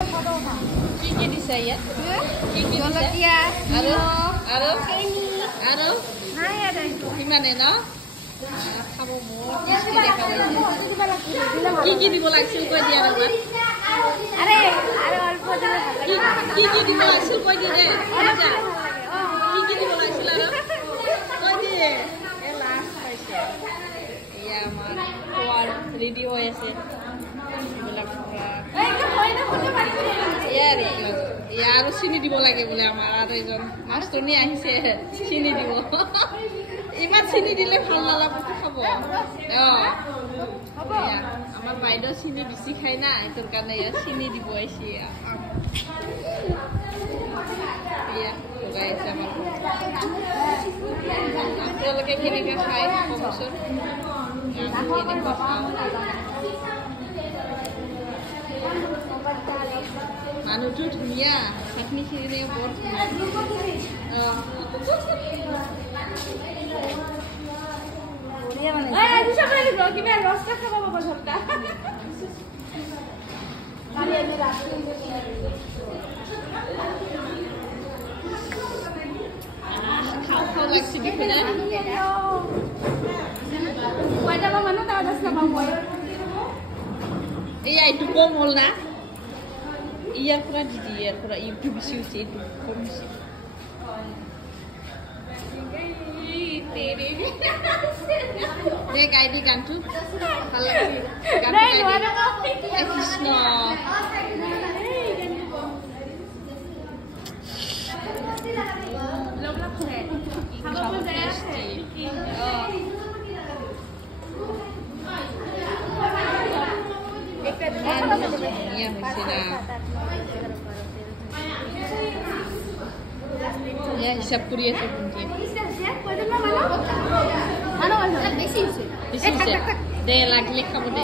কি দিছে ইয়াত? জলকীয়া আৰু আৰু ইমানে ন খাব মোৰ টেষ্টি দেখা পাইছে। কি দিব লাগিছিল কৈ দিয়া ৰবা। কি দিব লাগিছিল কৈ দি দে। কি দিব লাগিছিল আৰু কৈ দিয়ে। লাষ্ট পাইছে এয়া আমাৰ খোৱাৰ ৰেডি হৈ আছে। আৰু চিনি দিব লাগে বোলে আমাৰ আৰু এজন মাষ্টৰনী আহিছে চিনি দিব। ইমান চিনি দিলে ভাল নালাগে খাব। আমাৰ বাইদেউ চিনি বেছি খাই না এইটোৰ কাৰণে চিনি দিব আহিছে। আপোনালোকে কেনেকৈ খাই কবচোন। কেনেকুৱা খাওঁ মানুহটো ধুনীয়া চাটনি খিনি বৰ খাওঁ খাওঁ লাগছে দেখি না। এয়া এইটো কম হ'ল না। ইয়াৰ পৰা দিদি ইয়াৰ পৰা ইটো বেছি হৈছে এইটো কম হৈছে। দে গাই দি গানটো ভাল লাগে। কৃষ্ণ হিসাব কৰি আছে দে লাগিলে খাব দে।